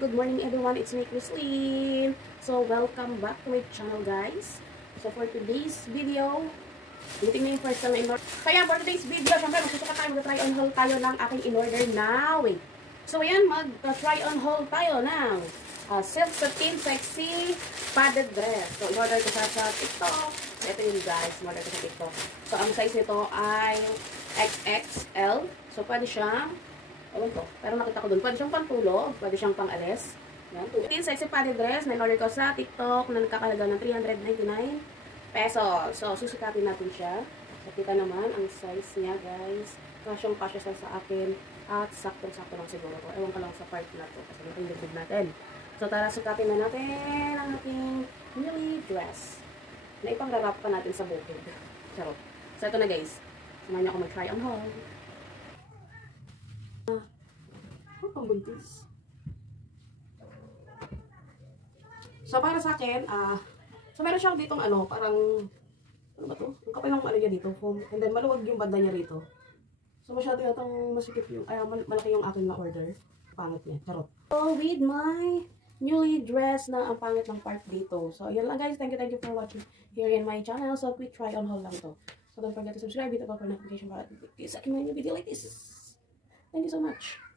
good morning everyone. It's me, Chrislyn. So, welcome back to my channel, guys. So, for today's video, dumating na yung first time na in-order. Kaya, for today's video, syempre, magsusukat tayo, mag-try on haul tayo ng aking in-order now. So, ayan, mag-try on haul tayo ng silk satin sexy padded dress. So, in-order ko sa TikTok. So, ito yun, guys. In-order ko sa TikTok. So, ang size nito ay XXL. So, pwede siyang ewan ko, pero nakita ko dun. Pwede siyang pantulog, pwede siyang pang-alis. Yan. Yung sexy padded dress na in-order ko sa TikTok na nagkakalaga ng 399 pesos. So, susukapin natin siya. So, kita naman ang size niya, guys. Kasyong-kasya siya sa akin. At saktong-sakto lang siguro ko. Ewan ko lang sa part na to. Kasi ito yung dibdib natin. So, tara, sukapin na natin ang ating newly dress. Na ipang-wrap pa natin sa bukid. Charot. So, ito na, guys. Samahan niyo ako mag-try on haul. Ang buntis. So, para sa akin, so meron siyang ditong parang, ano ba to? Ang kapal ng niya dito, foam. And then, maluwag yung banda niya rito. So, masyado yatang masikip yung, malaki yung akin na order. Pangit niya. Charot. So, with my newly dressed na ang pangit ng part dito. So, yun lang, guys. Thank you for watching here in my channel. So, quick try on haul lang to. So, don't forget to subscribe. Hit the bell for notification para sa akin mga new video like this. Thank you so much.